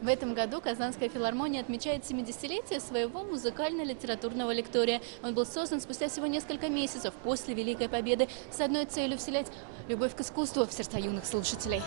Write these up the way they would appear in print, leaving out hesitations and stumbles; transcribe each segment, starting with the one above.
В этом году Казанская филармония отмечает 70-летие своего музыкально-литературного лектория. Он был создан спустя всего несколько месяцев после Великой Победы с одной целью – вселять любовь к искусству в сердца юных слушателей.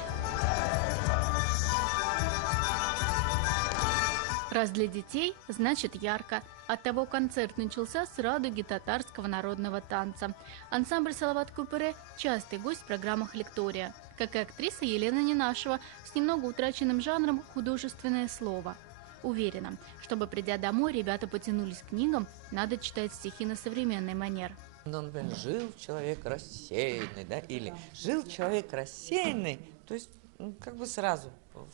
Раз для детей, значит ярко. Оттого концерт начался с радуги татарского народного танца. Ансамбль «Салават Купыре» – частый гость в программах лектория. Как и актриса Елена Ненашева с немного утраченным жанром «художественное слово». Уверена, чтобы, придя домой, ребята потянулись к книгам, надо читать стихи на современный манер. Жил человек рассеянный, да, или жил человек рассеянный, то есть как бы сразу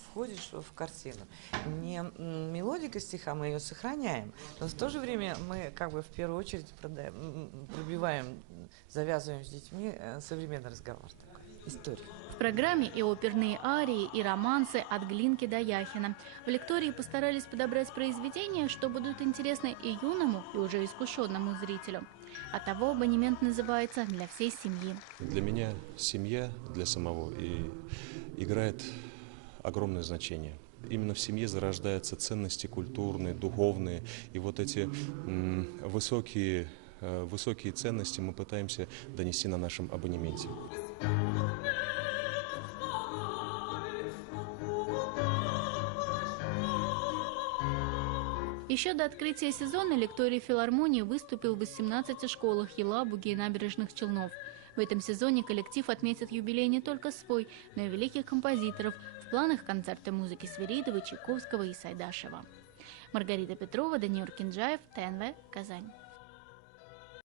входишь в картину. Не мелодика стиха, мы ее сохраняем, но в то же время мы как бы в первую очередь пробиваем, завязываем с детьми современный разговор такой, историю. В программе и оперные арии, и романсы от Глинки до Яхина. В лектории постарались подобрать произведения, что будут интересны и юному, и уже искушенному зрителю. Оттого абонемент называется «Для всей семьи». Для меня семья, для самого, и играет огромное значение. Именно в семье зарождаются ценности культурные, духовные, и вот эти высокие ценности мы пытаемся донести на нашем абонементе. Еще до открытия сезона лекторий филармонии выступил в 18 школах Елабуги и набережных Челнов. В этом сезоне коллектив отметит юбилей не только свой, но и великих композиторов. В планах концерты музыки Свиридова, Чайковского и Сайдашева. Маргарита Петрова, Даниил Кинджаев, ТНВ, Казань.